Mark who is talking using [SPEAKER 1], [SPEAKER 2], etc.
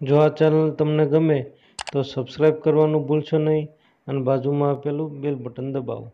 [SPEAKER 1] જો આ ચેનલ તમને ગમે તો સબસ્ક્રાઈબ કરવાનું ભૂલશો નહીં અને બાજુમાં આપેલું બેલ બટન દબાવો.